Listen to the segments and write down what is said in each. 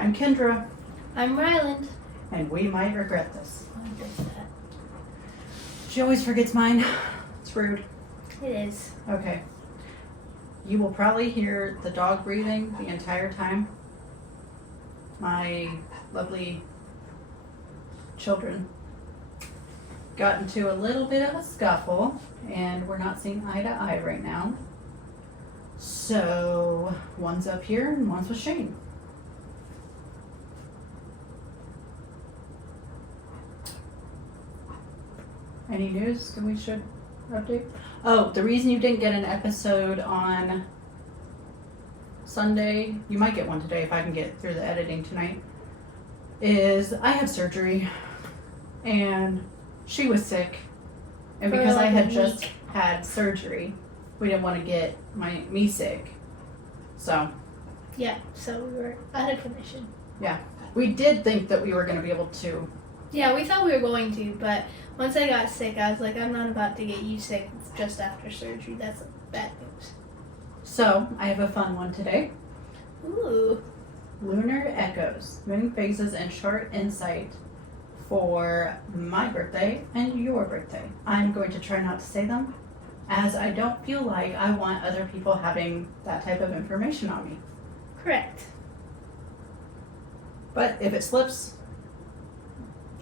I'm Kendra, I'm Ryland. and we might regret this. What is that? She always forgets mine. It's rude. It is. Okay. You will probably hear the dog breathing the entire time. My lovely children got into a little bit of a scuffle, and we're not seeing eye to eye right now. So, one's up here and one's with Shane. Any news that we should update? Oh, the reason you didn't get an episode on Sunday, you might get one today if I can get through the editing tonight, is I had surgery and she was sick. And because I had just had surgery, we didn't want to get me sick. So. Yeah, so we were out of commission. Yeah. We did think that we were going to be able to. Yeah, we thought we were going to, but once I got sick, I was like, I'm not about to get you sick just after surgery. That's bad news. So, I have a fun one today. Ooh. Lunar echoes, moon phases, and short insight for my birthday and your birthday. I'm going to try not to say them, as I don't feel like I want other people having that type of information on me. Correct. But if it slips,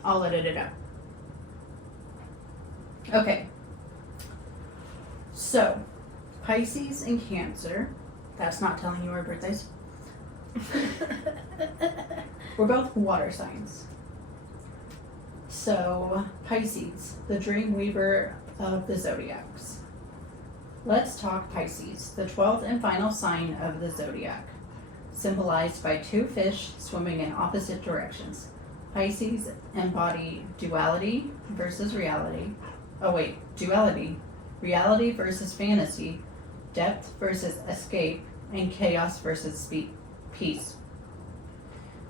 I'll edit it out. Okay. So, Pisces and Cancer. That's not telling you our birthdays. We're both water signs. So, Pisces, the dream weaver of the zodiacs. Let's talk Pisces, the 12th and final sign of the zodiac, symbolized by two fish swimming in opposite directions. Pisces embody duality versus reality. Duality. Reality versus fantasy. Depth versus escape. And chaos versus peace.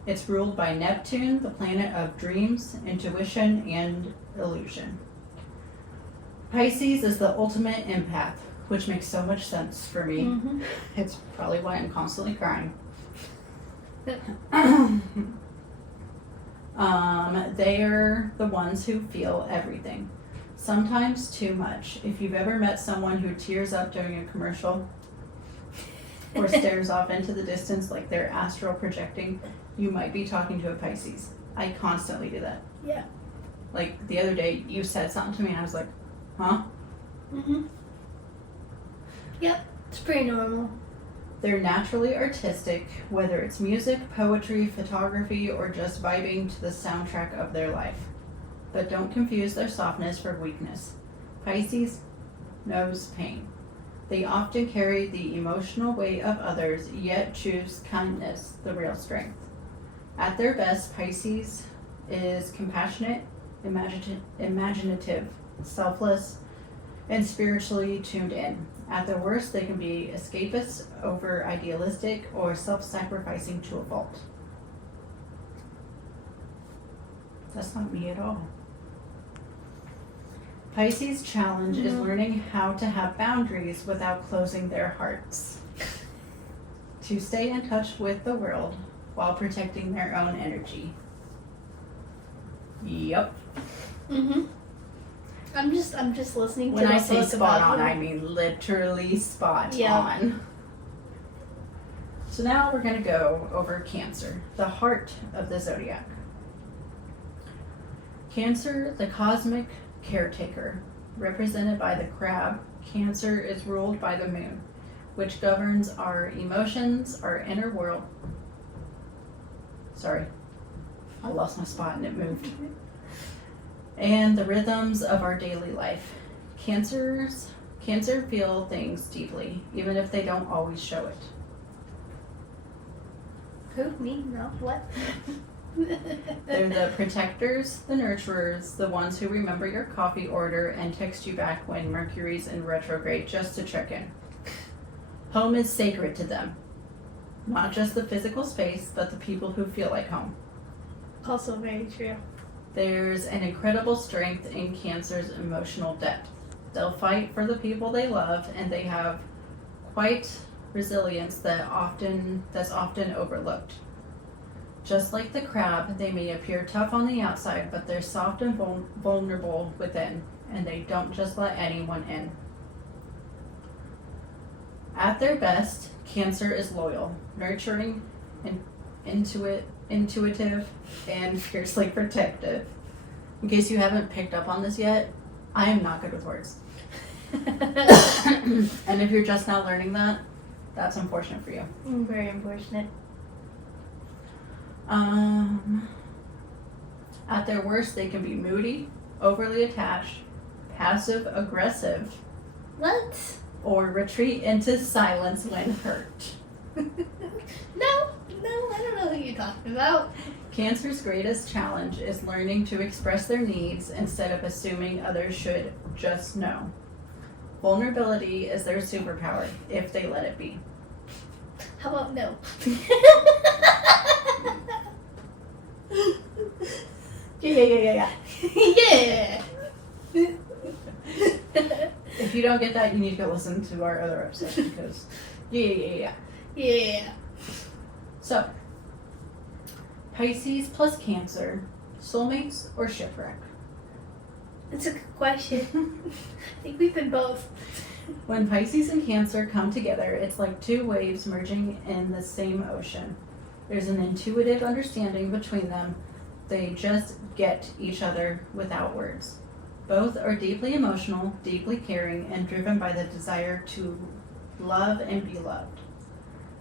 It's ruled by Neptune, the planet of dreams, intuition, and illusion. Pisces is the ultimate empath, which makes so much sense for me. Mm-hmm. It's probably why I'm constantly crying. They're the ones who feel everything. Sometimes too much. If you've ever met someone who tears up during a commercial or stares off into the distance like they're astral projecting, you might be talking to a Pisces. I constantly do that. Yeah. Like the other day, you said something to me and I was like, huh? Mm-hmm. Yep, it's pretty normal. They're naturally artistic, whether it's music, poetry, photography, or just vibing to the soundtrack of their life. But don't confuse their softness for weakness. Pisces knows pain. They often carry the emotional weight of others, yet choose kindness, the real strength. At their best, Pisces is compassionate, imaginative, selfless, and spiritually tuned in. At their worst, they can be escapist, over idealistic, or self-sacrificing to a fault. That's not me at all. Pisces' challenge is learning how to have boundaries without closing their hearts. To stay in touch with the world while protecting their own energy. Yep. Mm-hmm. I'm just listening to when the I say book spot about on, you. I mean literally spot Yeah. on. So now we're going to go over Cancer, the heart of the zodiac. Cancer, the cosmic caretaker, represented by the crab. Cancer is ruled by the moon, which governs our emotions, our inner world. Sorry, I lost my spot and it moved. And the rhythms of our daily life. Cancer feel things deeply, even if they don't always show it. Who? Me? No. What? They're the protectors, the nurturers, the ones who remember your coffee order and text you back when Mercury's in retrograde just to check in. Home is sacred to them. Not just the physical space, but the people who feel like home. Also very true. There's an incredible strength in Cancer's emotional depth. They'll fight for the people they love, and they have quite resilience that's often overlooked. Just like the crab, they may appear tough on the outside, but they're soft and vulnerable within, and they don't just let anyone in. At their best, Cancer is loyal, nurturing, and intuitive, and fiercely protective. In case you haven't picked up on this yet, I am not good with words. And if you're just now learning that, that's unfortunate for you. Very unfortunate. At their worst, they can be moody, overly attached, passive aggressive, What? or retreat into silence when hurt. No, I don't know who you're talking about. Cancer's greatest challenge is learning to express their needs instead of assuming others should just know. Vulnerability is their superpower if they let it be. How about no? Yeah. Yeah. If you don't get that, you need to go listen to our other episode because yeah. Yeah. So, Pisces plus Cancer, soulmates or shipwreck? That's a good question. I think we've been both. When Pisces and Cancer come together, it's like two waves merging in the same ocean. There's an intuitive understanding between them. They just get each other without words. Both are deeply emotional, deeply caring, and driven by the desire to love and be loved.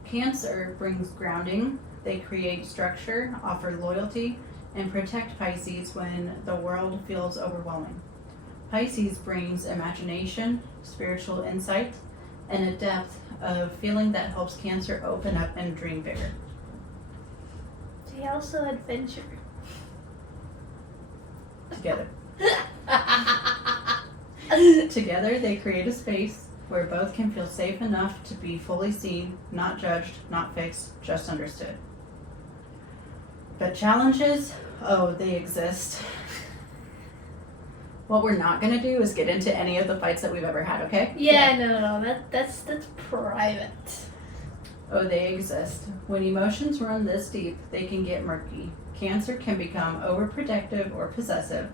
Cancer brings grounding. They create structure, offer loyalty, and protect Pisces when the world feels overwhelming. Pisces brings imagination, spiritual insight, and a depth of feeling that helps Cancer open up and dream bigger. They also adventure. Together. Together, they create a space where both can feel safe enough to be fully seen, not judged, not fixed, just understood. But challenges, oh, they exist. What we're not going to do is get into any of the fights that we've ever had, okay? Yeah, no. That's private. Oh, they exist. When emotions run this deep, they can get murky. Cancer can become overprotective or possessive.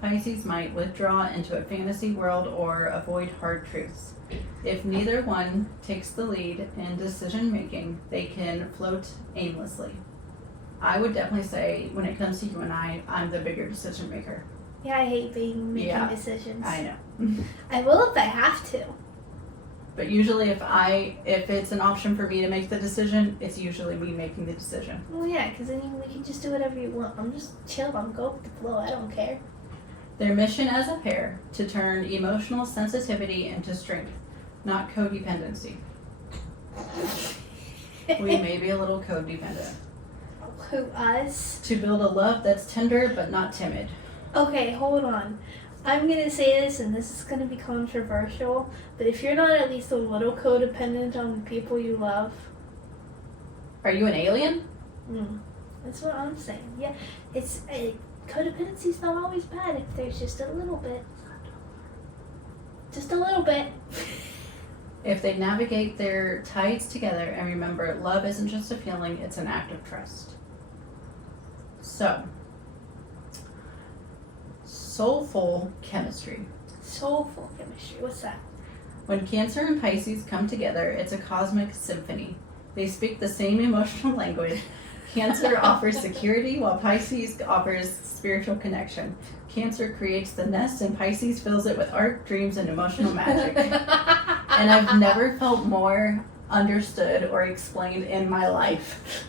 Pisces might withdraw into a fantasy world or avoid hard truths. If neither one takes the lead in decision making, they can float aimlessly. I would definitely say, when it comes to you and I'm the bigger decision maker. Yeah, I hate making decisions. I know. I will if I have to. But usually if it's an option for me to make the decision, it's usually me making the decision. Well, yeah, because then we can just do whatever you want. I'm just chill. I'm go with the flow. I don't care. Their mission as a pair, to turn emotional sensitivity into strength, not codependency. We may be a little codependent. Who, us? To build a love that's tender but not timid. Okay, hold on. I'm going to say this, and this is going to be controversial, but if you're not at least a little codependent on the people you love... Are you an alien? That's what I'm saying. Yeah, codependency's not always bad if there's just a little bit. Just a little bit. If they navigate their tides together and remember, love isn't just a feeling, it's an act of trust. So, soulful chemistry. Soulful chemistry. What's that? When Cancer and Pisces come together, it's a cosmic symphony. They speak the same emotional language. Cancer offers security, while Pisces offers spiritual connection. Cancer creates the nest, and Pisces fills it with art, dreams, and emotional magic. And I've never felt more understood or explained in my life.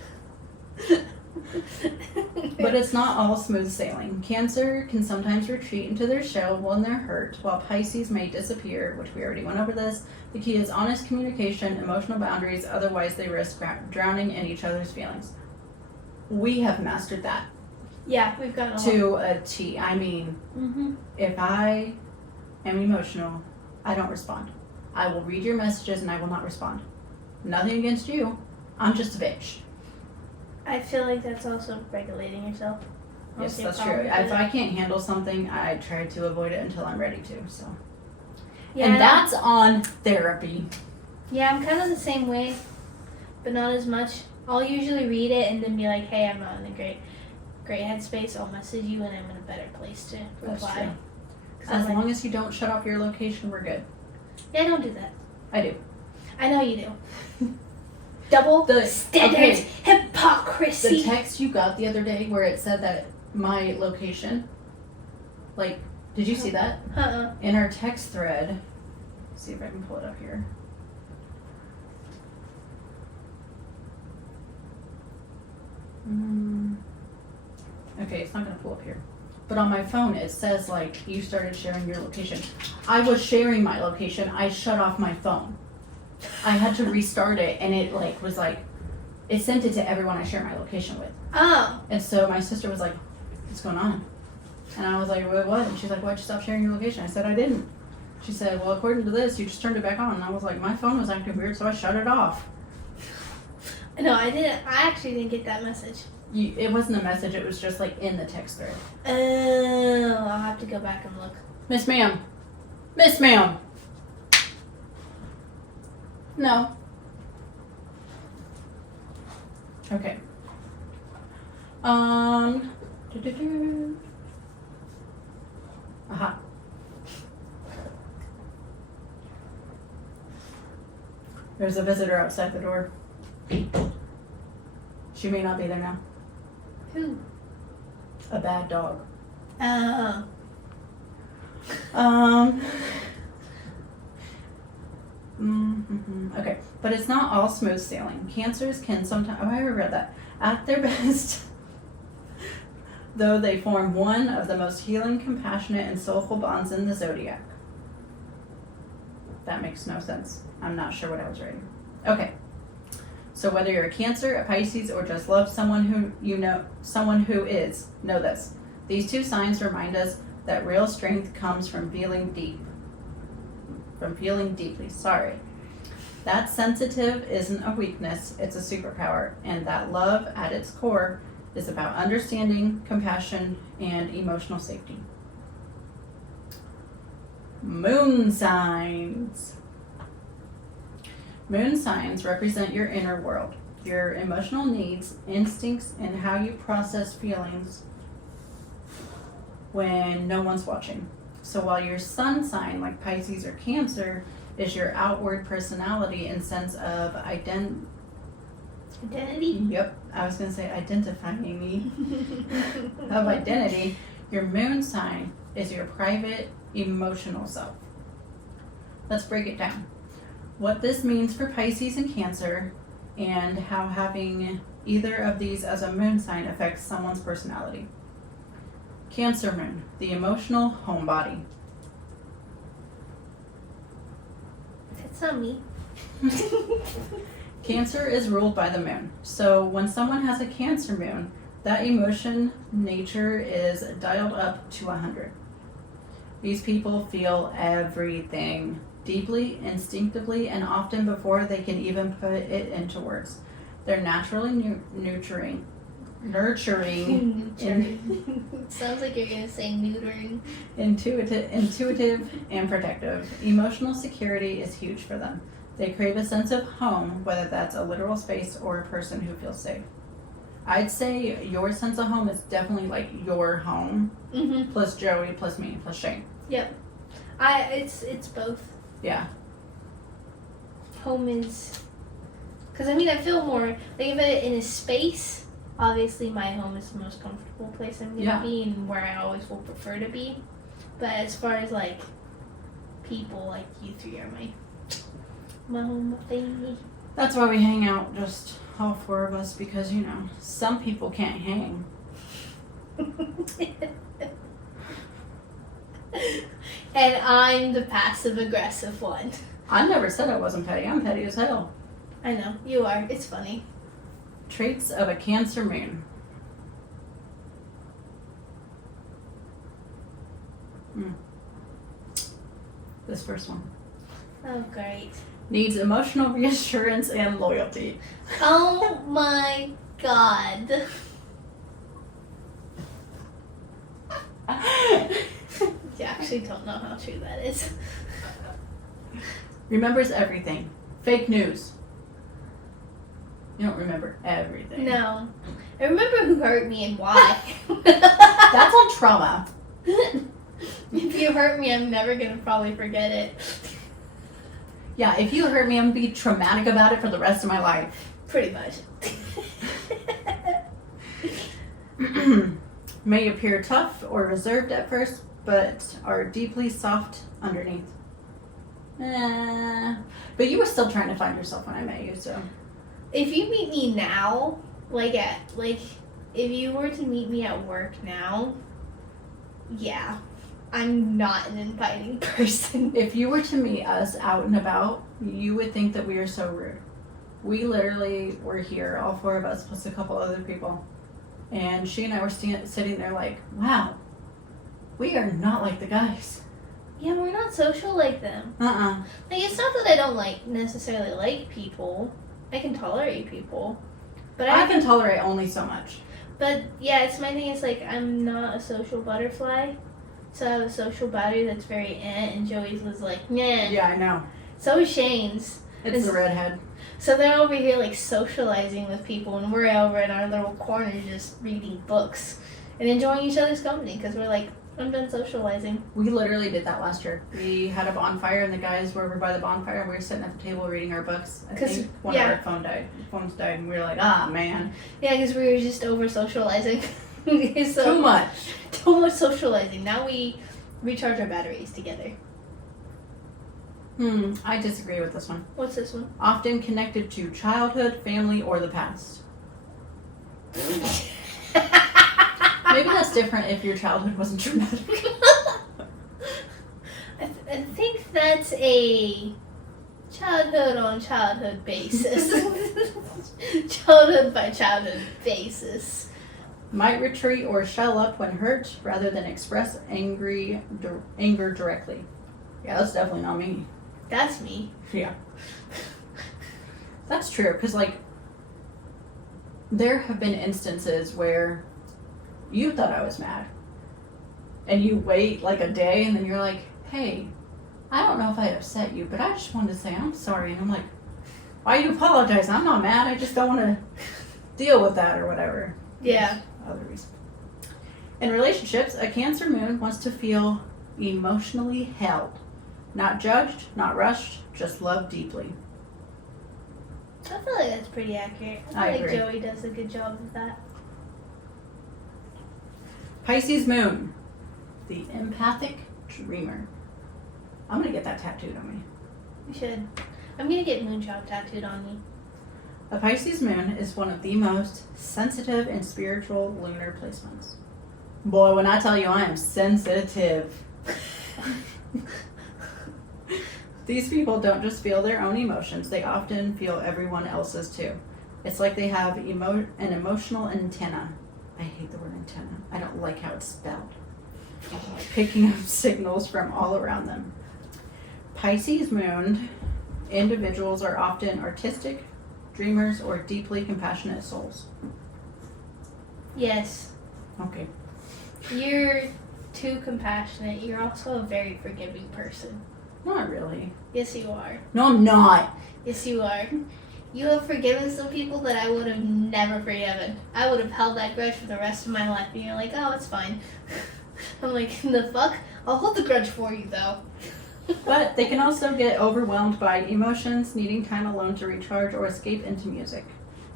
But it's not all smooth sailing. Cancer can sometimes retreat into their shell when they're hurt, while Pisces may disappear, which we already went over this. The key is honest communication, emotional boundaries, otherwise they risk drowning in each other's feelings. We have mastered that. Yeah, we've gotten to a T. I mean, if I am emotional, I don't respond. I will read your messages and I will not respond. Nothing against you. I'm just a bitch. I feel like that's also regulating yourself. Yes, that's true. If I can't handle something, I try to avoid it until I'm ready to. So, yeah, and that's on therapy. Yeah, I'm kind of the same way, but not as much. I'll usually read it and then be like, hey, I'm not in a great headspace. I'll message you when I'm in a better place to That's reply. true. 'Cause As I'm long as you don't shut off your location, we're good. yeah, I don't do that. I do. I know you do. Double standards, hypocrisy. The text you got the other day where it said that my location, like, did you see that? In our text thread, let's see if I can pull it up here. Okay, it's not gonna pull up here. But on my phone, it says like, you started sharing your location. I was sharing my location, I shut off my phone. I had to restart it, and it like was like, it sent it to everyone I share my location with. Oh. And so my sister was like, what's going on? And I was like, what? And she's like, why'd you stop sharing your location? I said, I didn't. She said, well, according to this, you just turned it back on. And I was like, my phone was acting weird, so I shut it off. No, I didn't. I actually didn't get that message. It wasn't a message, it was just like in the text thread. Oh, I'll have to go back and look. Miss ma'am. Miss ma'am. No. Okay. Aha. There's a visitor outside the door. She may not be there now. Who? A bad dog. Oh. Okay, but it's not all smooth sailing. Cancers can sometimes, I already read that. At their best, though, they form one of the most healing, compassionate, and soulful bonds in the zodiac. That makes no sense. I'm not sure what I was writing. Okay. So whether you're a Cancer, a Pisces, or just love someone who you know, someone who is, know this. These two signs remind us that real strength comes from feeling deeply. Sorry. That sensitive isn't a weakness, it's a superpower, and that love at its core is about understanding, compassion, and emotional safety. Moon signs. Moon signs represent your inner world, your emotional needs, instincts, and how you process feelings when no one's watching. So while your sun sign, like Pisces or Cancer, is your outward personality and sense of identity. Yep, I was going to say identifying me. Of identity, your moon sign is your private, emotional self. Let's break it down. What this means for Pisces and Cancer, and how having either of these as a moon sign affects someone's personality. Cancer moon, the emotional homebody. That's not me. Cancer is ruled by the moon. So when someone has a Cancer moon, that emotion nature is dialed up to 100. These people feel everything deeply, instinctively, and often before they can even put it into words. They're naturally nurturing. Sounds like you're gonna say neutering. Intuitive and protective. Emotional security is huge for them. They crave a sense of home, whether that's a literal space or a person who feels safe. I'd say your sense of home is definitely like your home, plus Joey, plus me, plus Shane. Yep. It's both. Yeah. Home is, because I mean I feel more like if it in a space. Obviously, my home is the most comfortable place I'm gonna be, and where I always will prefer to be. But as far as like people, like you three are my home baby. That's why we hang out, just all four of us, because you know some people can't hang. And I'm the passive aggressive one. I never said I wasn't petty. I'm petty as hell. I know you are. It's funny. Traits of a Cancer moon. This first one. Oh, great. Needs emotional reassurance and loyalty. Oh my god. You actually don't know how true that is. Remembers everything. Fake news. You don't remember everything. No. I remember who hurt me and why. That's on trauma. If you hurt me, I'm never going to probably forget it. Yeah, if you hurt me, I'm going to be traumatic about it for the rest of my life. Pretty much. May appear tough or reserved at first, but are deeply soft underneath. But you were still trying to find yourself when I met you, so. If you meet me now, if you were to meet me at work now, yeah, I'm not an inviting person. If you were to meet us out and about, you would think that we are so rude. We literally were here, all four of us, plus a couple other people. And she and I were sitting there like, wow, we are not like the guys. Yeah, we're not social like them. Like, it's not that I don't necessarily like people. I can tolerate people. But I can tolerate only so much. But yeah, it's my thing is I'm not a social butterfly. So I have a social battery that's very and Joey's was like, nah. Yeah, I know. So is Shane's. It's the redhead. So they're over here socializing with people, and we're over in our little corner just reading books and enjoying each other's company because we're like, I'm done socializing. We literally did that last year. We had a bonfire, and the guys were over by the bonfire, and we were sitting at the table reading our books. I think one of our phones died, and we were like, man. Yeah, because we were just over socializing. So, too much. Too much socializing. Now we recharge our batteries together. I disagree with this one. What's this one? Often connected to childhood, family, or the past. Maybe that's different if your childhood wasn't traumatic. I think that's a childhood on childhood basis. Childhood by childhood basis. Might retreat or shell up when hurt rather than express anger directly. Yeah, that's definitely not me. That's me. Yeah. That's true, because there have been instances where you thought I was mad. And you wait a day and then you're like, hey, I don't know if I upset you, but I just wanted to say I'm sorry. And I'm like, why are you apologizing? I'm not mad. I just don't want to deal with that or whatever. Yeah. Other reason. In relationships, a Cancer moon wants to feel emotionally held. Not judged, not rushed, just loved deeply. I feel like that's pretty accurate. I feel like Joey does a good job of that. Pisces moon, the empathic dreamer. I'm going to get that tattooed on me. You should. I'm going to get Moonchild tattooed on me. A Pisces moon is one of the most sensitive and spiritual lunar placements. Boy, when I tell you I am sensitive. These people don't just feel their own emotions, they often feel everyone else's too. It's like they have an emotional antenna. I hate the word antenna. I don't like how it's spelled. Picking up signals from all around them. Pisces moon individuals are often artistic, dreamers, or deeply compassionate souls. Yes. Okay. You're too compassionate. You're also a very forgiving person. Not really. Yes, you are. No, I'm not. Yes, you are. You have forgiven some people that I would have never forgiven. I would have held that grudge for the rest of my life. And you're like, oh, it's fine. I'm like, the fuck? I'll hold the grudge for you, though. But they can also get overwhelmed by emotions, needing time alone to recharge or escape into music,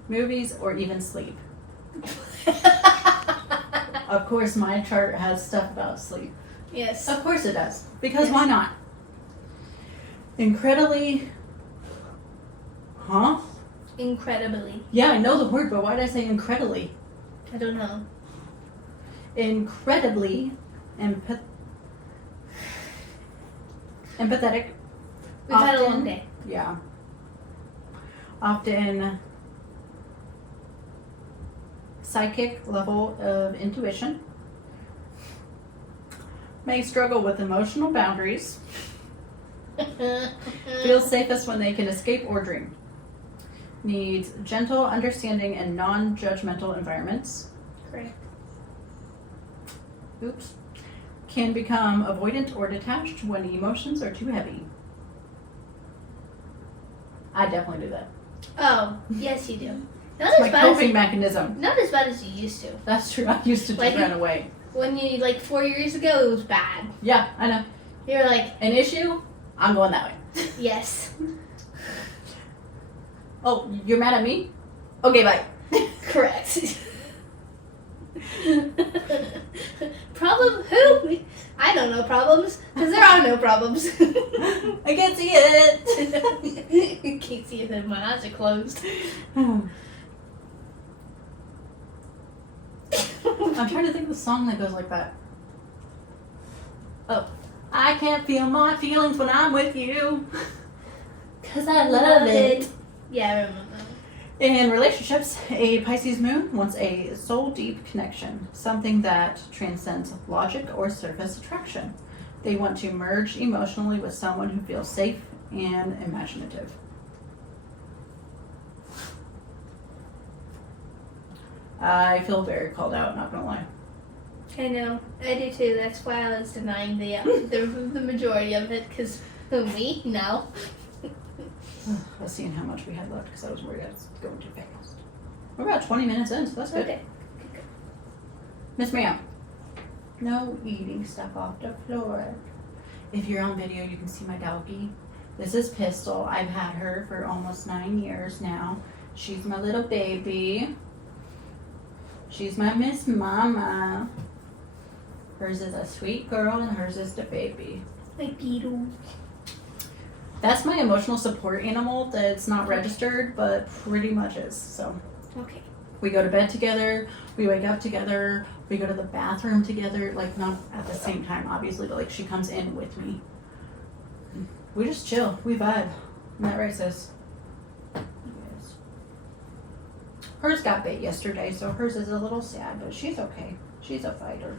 movies, or even sleep. Of course, my chart has stuff about sleep. Yes. Of course it does. Because why not? Incredibly... Huh? Incredibly. Yeah, I know the word, but why did I say incredibly? I don't know. Incredibly empathetic. We've had a long day. Yeah. Often psychic level of intuition. May struggle with emotional boundaries. Feels safest when they can escape or dream. Needs gentle understanding and non-judgmental environments. Correct. Oops. Can become avoidant or detached when emotions are too heavy. I definitely do that. Oh, yes you do. Not It's as my bad as coping mechanism. not as bad as you used to. That's true. I used to just Like- run away. When you 4 years ago, it was bad. Yeah, I know. You were like, An issue? I'm going that way. yes. Oh, you're mad at me? Okay, bye. Correct. Problem? Who? I don't know problems, because there are no problems. I can't see it. You can't see it if my eyes are closed. I'm trying to think of the song that goes like that. Oh. I can't feel my feelings when I'm with you. Cause I love it. Yeah, I remember that. In relationships, a Pisces moon wants a soul-deep connection, something that transcends logic or surface attraction. They want to merge emotionally with someone who feels safe and imaginative. I feel very called out, not gonna lie. I know, I do too. That's why I was denying the majority of it, because me, no. I was seeing how much we had left because I was worried I was going too fast. We're about 20 minutes in, so that's good. Okay. Miss Ma'am, no eating stuff off the floor. If you're on video, you can see my doggie. This is Pistol. I've had her for almost 9 years now. She's my little baby. She's my Miss Mama. Hers is a sweet girl and hers is the baby. My beetle. That's my emotional support animal that's not registered, but pretty much is, so. Okay. We go to bed together, we wake up together, we go to the bathroom together, like not at the same time, obviously, but like she comes in with me. We just chill, we vibe. Isn't that right, sis? Yes. Hers got bit yesterday, so hers is a little sad, but she's okay. She's a fighter.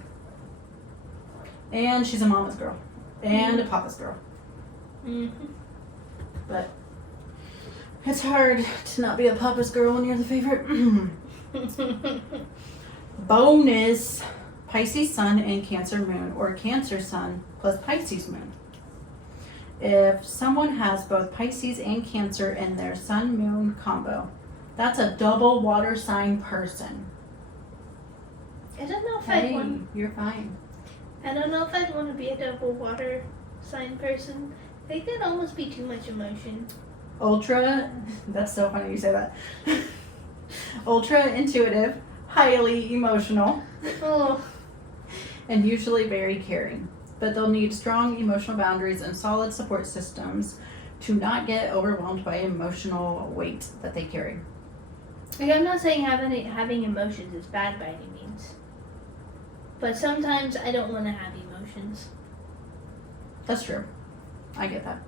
And she's a mama's girl. And a papa's girl. Mm-hmm. But it's hard to not be a papa's girl when you're the favorite. Bonus, Pisces sun and Cancer moon, or Cancer sun plus Pisces moon. If someone has both Pisces and Cancer in their sun moon combo, that's a double water sign person. I don't know if I'd Hey, want. you're fine. I don't know if I'd want to be a double water sign person. I think that'd almost be too much emotion. Ultra, that's so funny you say that. Ultra intuitive, highly emotional, Oh. and usually very caring. But they'll need strong emotional boundaries and solid support systems to not get overwhelmed by emotional weight that they carry. Like, I'm not saying having emotions is bad by any means. But sometimes I don't want to have emotions. That's true. I get that.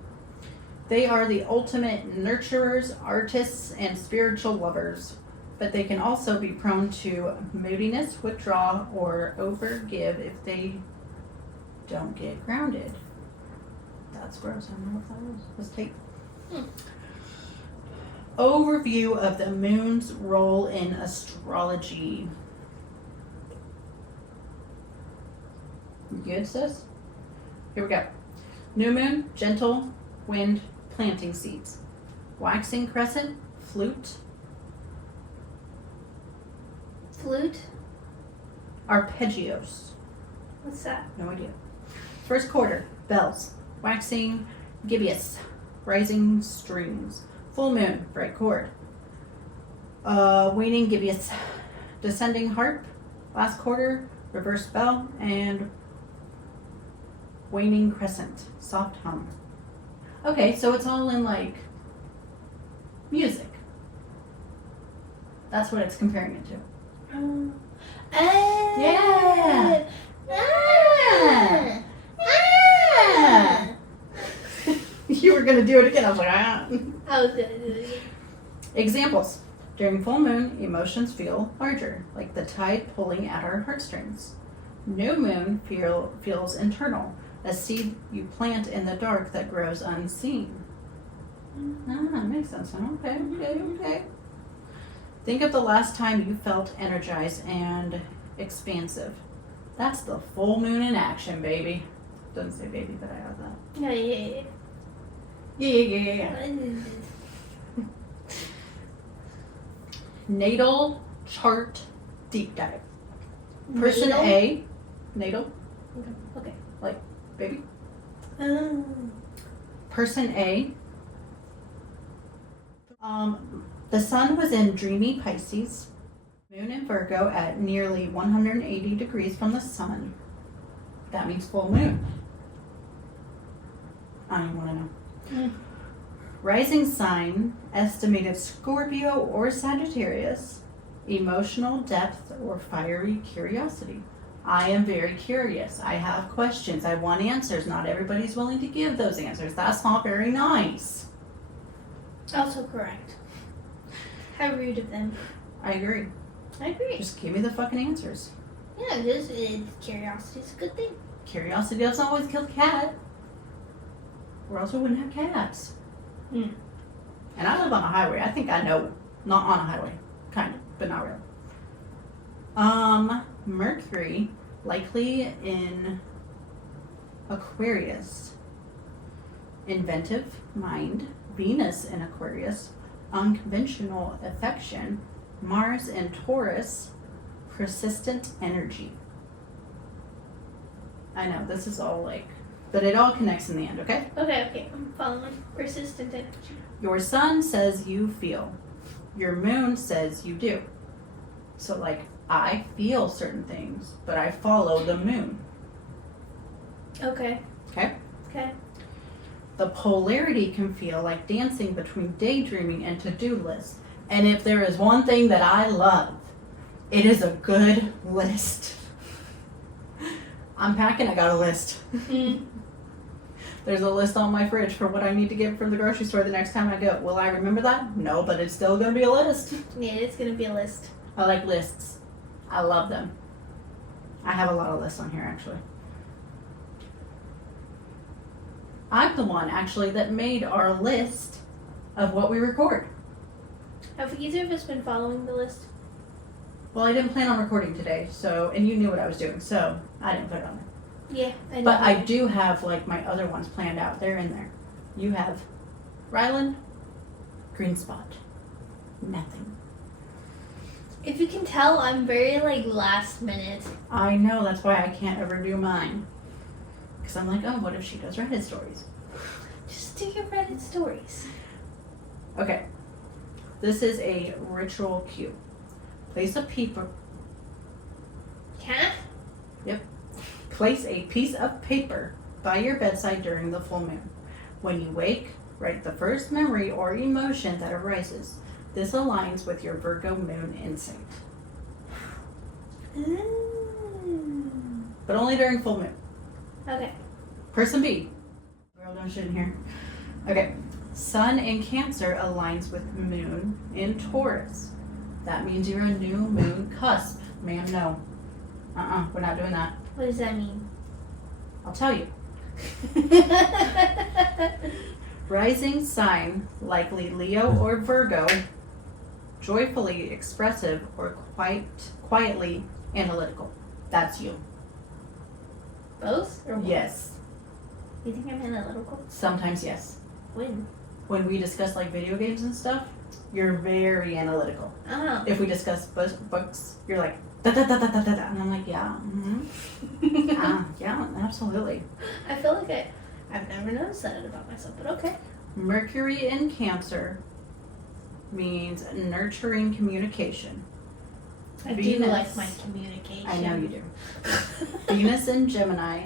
They are the ultimate nurturers, artists, and spiritual lovers. But they can also be prone to moodiness, withdrawal, or overgive if they don't get grounded. That's gross. I don't know what that is. Let's take. Overview of the moon's role in astrology. You good, sis? Here we go. New moon, gentle, wind, planting seeds. Waxing crescent, flute. Flute? Arpeggios. What's that? No idea. First quarter, bells. Waxing, gibbous. Rising strings. Full moon, bright chord. Waning, gibbous. Descending harp. Last quarter, reverse bell. And waning crescent, soft hum. Okay, so it's all in like music. That's what it's comparing it to. Yeah. You were gonna do it again. I was like, ah. I was gonna do it again. Examples. During full moon, emotions feel larger, like the tide pulling at our heartstrings. New moon feels internal, a seed you plant in the dark that grows unseen. Ah, makes sense. Okay. Think of the last time you felt energized and expansive. That's the full moon in action, baby. Doesn't say baby, but I have that. Yeah. Yeah. natal chart deep dive. Person Natal? A, natal, Okay. baby. Oh. Person A, the sun was in dreamy Pisces, moon in Virgo at nearly 180 degrees from the sun. That means full moon. I don't want to know. Mm. Rising sign, estimated Scorpio or Sagittarius, emotional depth or fiery curiosity. I am very curious. I have questions. I want answers. Not everybody's willing to give those answers. That's not very nice. Also correct. How rude of them. I agree. I agree. Just give me the fucking answers. Yeah, curiosity is a good thing. Curiosity doesn't always kill the cat. Or else we wouldn't have cats. Hmm. And I live on a highway. I think I know. Not on a highway. Kind of, but not really. Mercury, likely in Aquarius. Inventive mind. Venus in Aquarius. Unconventional affection. Mars in Taurus. Persistent energy. I know, this is all like, but it all connects in the end, okay? Okay, I'm following. Persistent energy. Your sun says you feel. Your moon says you do. So like, I feel certain things, but I follow the moon. Okay. Okay? Okay. The polarity can feel like dancing between daydreaming and to-do lists. And if there is one thing that I love, it is a good list. I'm packing, I got a list. Mm. There's a list on my fridge for what I need to get from the grocery store the next time I go. Will I remember that? No, but it's still gonna be a list. Yeah, it's gonna be a list. I like lists. I love them. I have a lot of lists on here actually. I'm the one actually that made our list of what we record. Have either of us been following the list? Well, I didn't plan on recording today, so, and you knew what I was doing, so I didn't put it on there. Yeah, I know. But I do have like my other ones planned out. They're in there. You have Ryland, green spot, nothing. If you can tell, I'm very like last minute. I know, that's why I can't ever do mine. Because I'm like, oh, what if she does Reddit stories? Just do your Reddit stories. Okay. This is a ritual cue. Place a paper. Cat? Place a piece of paper by your bedside during the full moon. When you wake, write the first memory or emotion that arises. This aligns with your Virgo moon insight. But only during full moon. Okay. Person B. Girl, don't shit in here. Okay. Sun in Cancer aligns with moon in Taurus. That means you're a new moon cusp. Ma'am, no. We're not doing that. What does that mean? I'll tell you. Rising sign, likely Leo or Virgo, joyfully expressive or quietly analytical. That's you. Both? Or one? Yes. You think I'm analytical? Sometimes yes. When? When we discuss like video games and stuff, you're very analytical. Oh. If we discuss books, you're like, da da da da da da da. And I'm like, yeah, yeah, absolutely. I feel like I've never noticed that about myself, but okay. Mercury in Cancer means nurturing communication. I do like my communication. I know you do. Venus in Gemini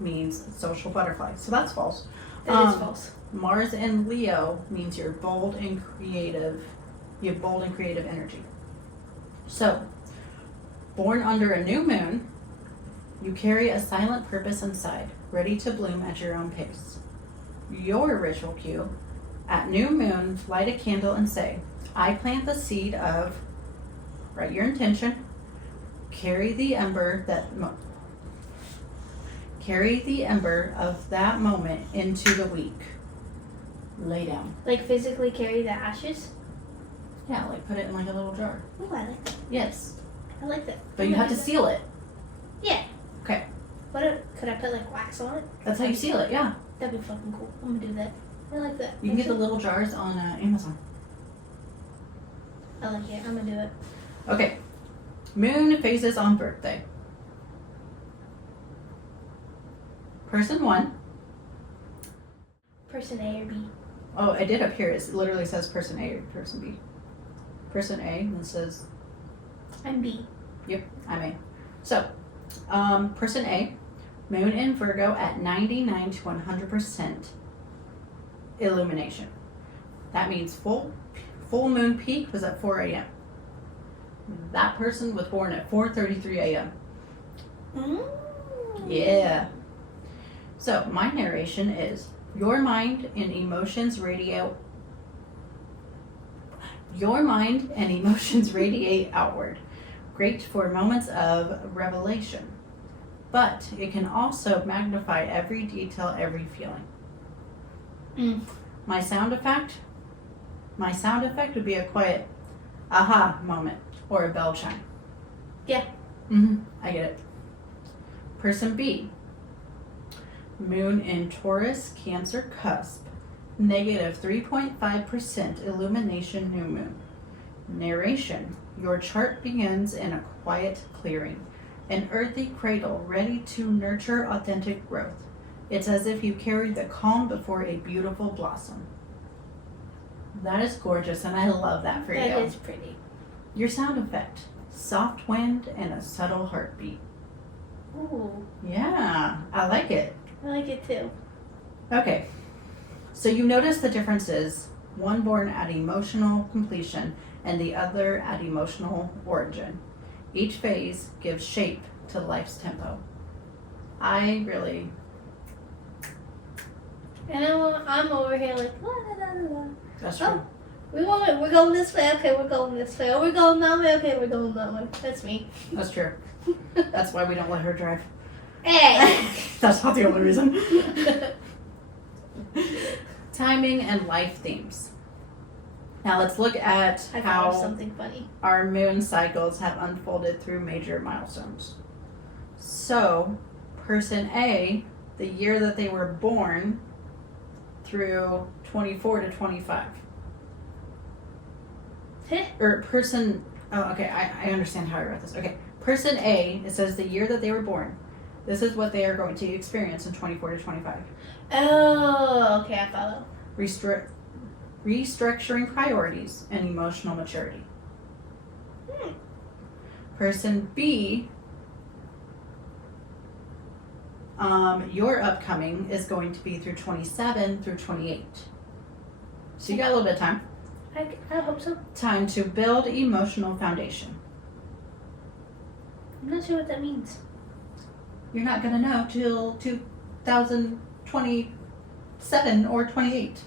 means social butterfly. So that's false. That is false. Mars in Leo means you're bold and creative. You have bold and creative energy. So, born under a new moon, you carry a silent purpose inside, ready to bloom at your own pace. Your ritual cue, at new moon, light a candle and say, I plant the seed of, write your intention, carry the ember of that moment into the week. Lay down. Like physically carry the ashes? Yeah, like put it in like a little jar. Oh, I like that. Yes. I like that. But you have to seal it. Yeah. Okay. Could I put like wax on it? That's how you seal it, yeah. That'd be fucking cool. I'm gonna do that. I like that. You can get the little jars on Amazon. I like it. I'm gonna do it. Okay. Moon phases on birthday. Person 1. Person A or B. Oh, I did up here. It literally says person A or person B. Person A, and it says, I'm B. yep, I'm A. So, person A, moon in Virgo at 99 to 100% illumination. That means full moon peak was at 4 a.m. That person was born at 4:33 a.m. Yeah. So my narration is, your mind and emotions radiate outward. Great for moments of revelation. But it can also magnify every detail, every feeling. My sound effect would be a quiet aha moment or a bell chime. Yeah. I get it. Person B, moon in Taurus, Cancer cusp, negative 3.5% illumination new moon. Narration, your chart begins in a quiet clearing, an earthy cradle ready to nurture authentic growth. It's as if you carry the calm before a beautiful blossom. That is gorgeous, and I love that for you. That is pretty. Your sound effect, soft wind and a subtle heartbeat. Ooh. Yeah, I like it. I like it too. Okay, so you notice the differences, one born at emotional completion and the other at emotional origin. Each phase gives shape to life's tempo. I really... And I'm over here like, la, la, la, la. That's true. Oh, we're going this way. Okay, we're going this way. Oh, we're going that way. Okay, we're going that way. That's me. That's true. That's why we don't let her drive. Hey! That's not the only reason. Timing and life themes. Now let's look at I thought how of something funny. our moon cycles have unfolded through major milestones. So, person A, the year that they were born through 24 to 25. Or person, oh, okay, I understand how I wrote this. Okay, person A, it says the year that they were born. This is what they are going to experience in 24 to 25. Oh, okay, I follow. Restructuring priorities and emotional maturity. Person B, your upcoming is going to be through 27 through 28. So you got a little bit of time. I hope so. Time to build emotional foundation. I'm not sure what that means. You're not going to know till 2027 or 28.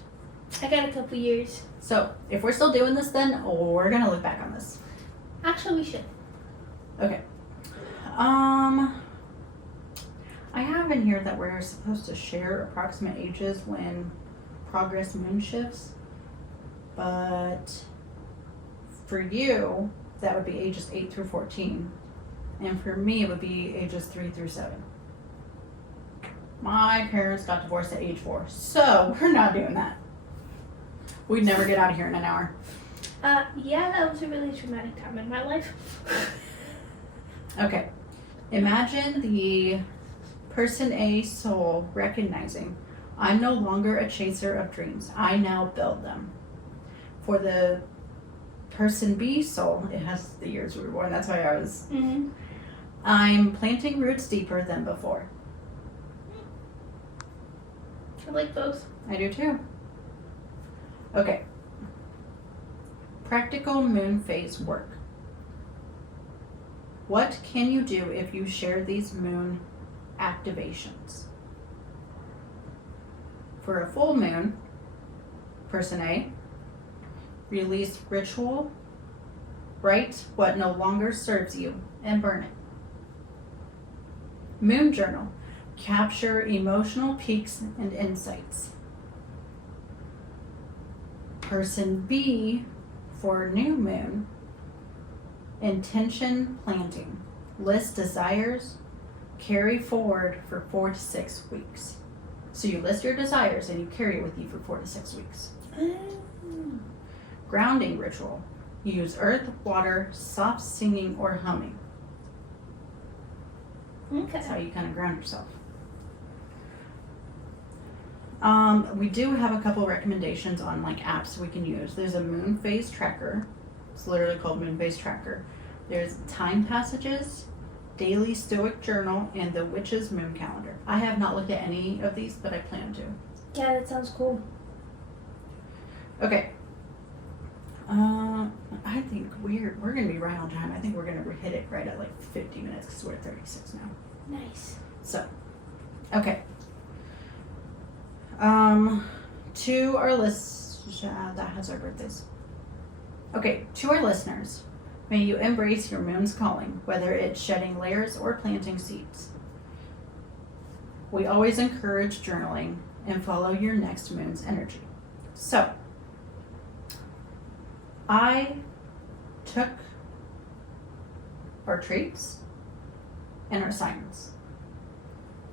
I got a couple years. So if we're still doing this, then we're going to look back on this. Actually, we should. Okay. I have in here that we're supposed to share approximate ages when progress moon shifts. But for you, that would be ages 8 through 14. And for me, it would be ages 3 through 7. My parents got divorced at age 4. So we're not doing that. We'd never get out of here in an hour. Yeah, that was a really traumatic time in my life. Okay. Imagine the person A soul recognizing, I'm no longer a chaser of dreams. I now build them. For the person B soul, it has the years we were born. That's why I was. I'm planting roots deeper than before. I like those. I do too. Okay. Practical moon phase work. What can you do if you share these moon activations? For a full moon, person A, release ritual, write what no longer serves you, and burn it. Moon journal, capture emotional peaks and insights. Person B, for new moon, intention planting, list desires, carry forward for 4 to 6 weeks. So you list your desires and you carry it with you for 4 to 6 weeks. Grounding ritual, You use earth, water, soft singing, or humming. Okay. That's how you kind of ground yourself. We do have a couple recommendations on like apps we can use. There's a moon phase tracker. It's literally called moon phase tracker. There's time passages, daily stoic journal, and the witch's moon calendar. I have not looked at any of these, but I plan to. Yeah, that sounds cool. Okay. I think we're gonna be right on time. I think we're gonna hit it right at like 50 minutes because we're at 36 now. Nice. So, okay. To our that has our birthdays. Okay, to our listeners, may you embrace your moon's calling, whether it's shedding layers or planting seeds. We always encourage journaling and follow your next moon's energy. So, I took our traits and our signs.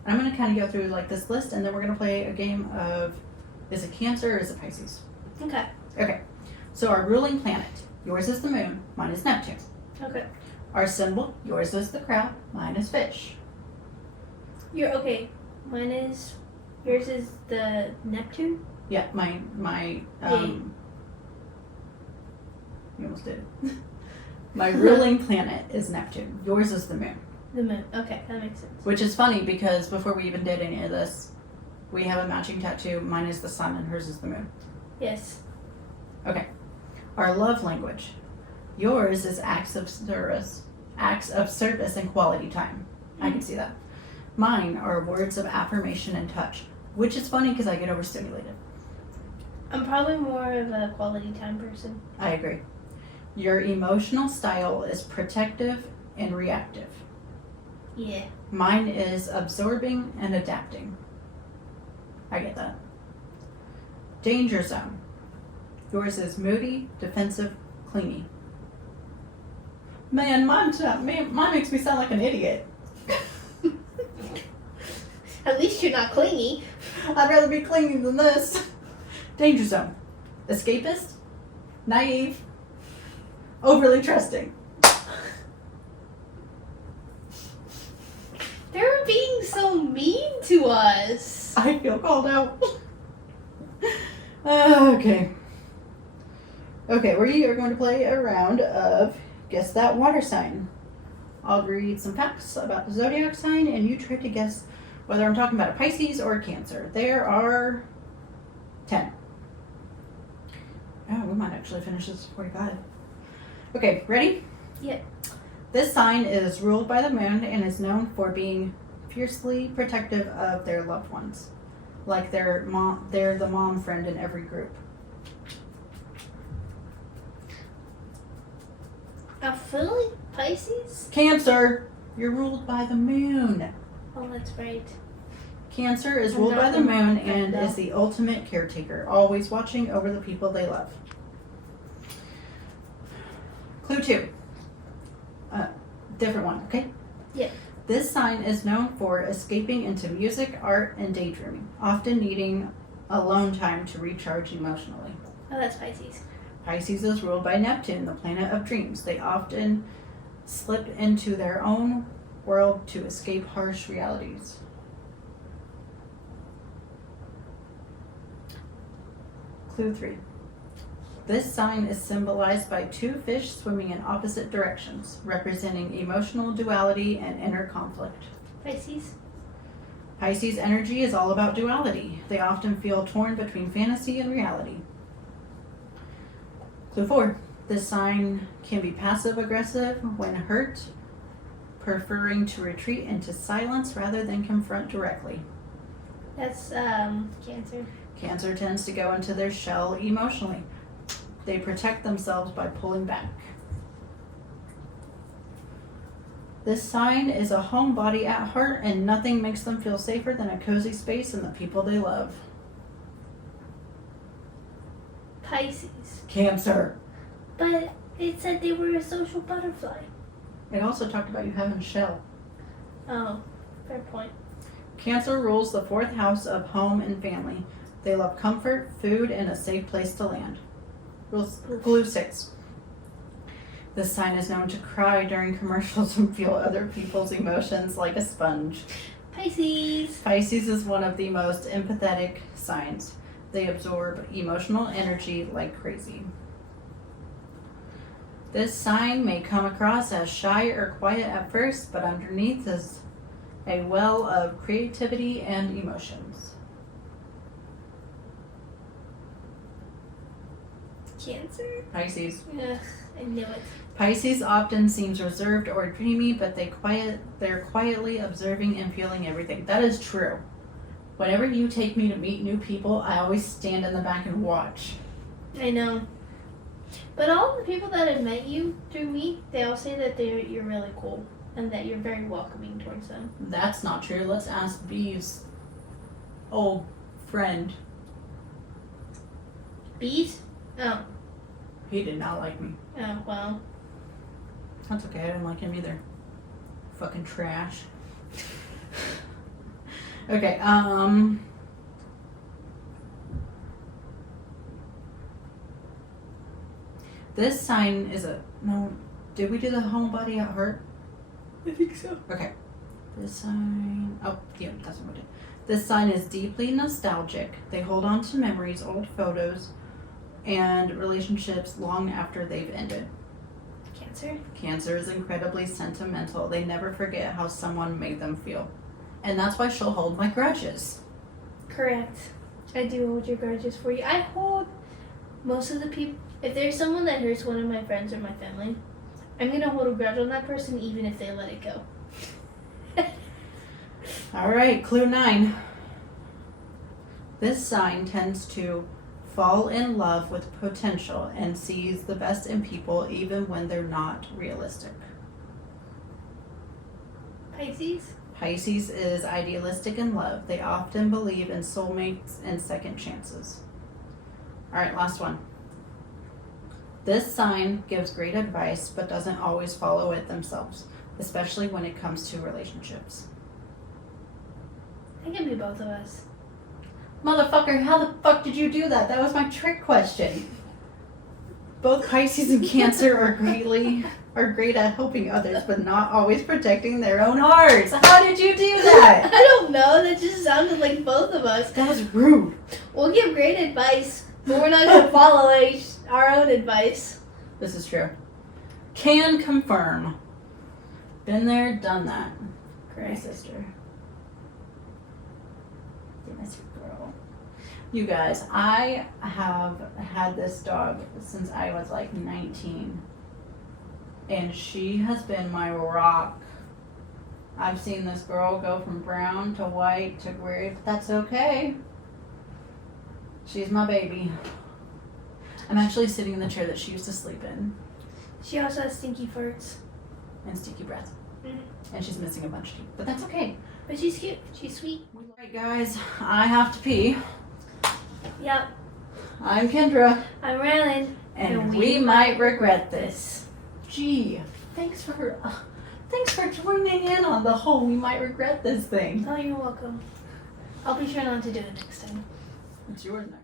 I'm going to kind of go through like this list, and then we're going to play a game of, is it Cancer or is it Pisces? Okay. Okay, so our ruling planet, yours is the moon, mine is Neptune. Okay. Our symbol, yours is the crab, mine is fish. Okay. Yours is the Neptune? Yeah, my you almost did it. My ruling planet is Neptune. Yours is the moon. The moon. Okay, that makes sense. Which is funny because before we even did any of this, we have a matching tattoo. Mine is the sun and hers is the moon. Yes. Okay. Our love language. Yours is acts of service and quality time. I can see that. Mine are words of affirmation and touch, which is funny because I get overstimulated. I'm probably more of a quality time person. I agree. Your emotional style is protective and reactive. Yeah. Mine is absorbing and adapting. I get that. Danger zone. Yours is moody, defensive, clingy. Man, mine makes me sound like an idiot. At least you're not clingy. I'd rather be clingy than this. Danger zone. Escapist, naive, overly trusting. They're being so mean to us. I feel called out. Okay. Okay, we are going to play a round of Guess That Water Sign. I'll read some facts about the zodiac sign, and you try to guess whether I'm talking about a Pisces or a Cancer. There are 10. Oh, we might actually finish this at 45. Okay, ready? Yep. This sign is ruled by the moon and is known for being fiercely protective of their loved ones. Like they're the mom friend in every group. A Philly Pisces? Cancer, you're ruled by the moon. Oh, that's right. Cancer is I'm ruled not by the the moon moon and friend, is the ultimate caretaker, always watching over the people they love. Clue 2. Different one, okay? Yeah. This sign is known for escaping into music, art, and daydreaming, often needing alone time to recharge emotionally. Oh, that's Pisces. Pisces is ruled by Neptune, the planet of dreams. They often slip into their own world to escape harsh realities. Clue 3. This sign is symbolized by two fish swimming in opposite directions, representing emotional duality and inner conflict. Pisces. Pisces energy is all about duality. They often feel torn between fantasy and reality. Clue 4. This sign can be passive-aggressive when hurt, preferring to retreat into silence rather than confront directly. That's Cancer. Cancer tends to go into their shell emotionally. They protect themselves by pulling back. This sign is a homebody at heart, and nothing makes them feel safer than a cozy space and the people they love. Pisces. Cancer. But it said they were a social butterfly. It also talked about you having a shell. Oh, fair point. Cancer rules the 4th house of home and family. They love comfort, food, and a safe place to land. Clue 6. This sign is known to cry during commercials and feel other people's emotions like a sponge. Pisces. Pisces is one of the most empathetic signs. They absorb emotional energy like crazy. This sign may come across as shy or quiet at first, but underneath is a well of creativity and emotions. Cancer. Pisces. Ugh, I knew it. Pisces often seems reserved or dreamy, but they're quietly observing and feeling everything. That is true. Whenever you take me to meet new people, I always stand in the back and watch. I know. But all the people that have met you through me, they all say that you're really cool and that you're very welcoming towards them. That's not true. Let's ask B's old friend. Bees? Oh. He did not like me. Oh, well. That's okay. I didn't like him either. Fucking trash. Okay, this sign is no, did we do the homebody at heart? I think so. Okay. This sign, oh, yeah, that's what we did. This sign is deeply nostalgic. They hold on to memories, old photos, and relationships long after they've ended. Cancer? Cancer is incredibly sentimental. They never forget how someone made them feel. And that's why she'll hold my grudges. Correct. I do hold your grudges for you. I hold most of the people. If there's someone that hurts one of my friends or my family, I'm going to hold a grudge on that person even if they let it go. All right, clue 9. This sign tends to fall in love with potential and sees the best in people even when they're not realistic. Pisces? Pisces is idealistic in love. They often believe in soulmates and second chances. All right, last one. This sign gives great advice but doesn't always follow it themselves, especially when it comes to relationships. It can be both of us. Motherfucker, how the fuck did you do that? That was my trick question. Both Pisces and Cancer are great at helping others, but not always protecting their own hearts. How did you do that? I don't know. That just sounded like both of us. That was rude. We'll give great advice, but we're not going to follow our own advice. This is true. Can confirm. Been there, done that. My Correct. sister. Yes, girl. You guys, I have had this dog since I was like 19. And she has been my rock. I've seen this girl go from brown to white to gray, but that's okay. She's my baby. I'm actually sitting in the chair that she used to sleep in. She also has stinky farts. And sticky breath. Mm-hmm. And she's missing a bunch of teeth, but that's okay. But she's cute. She's sweet. Alright guys, I have to pee. Yep. I'm Kendra. I'm Rylan. And we might regret this. Gee, thanks for joining in on the whole we might regret this thing. Oh, you're welcome. I'll be sure not to do it next time. It's yours next.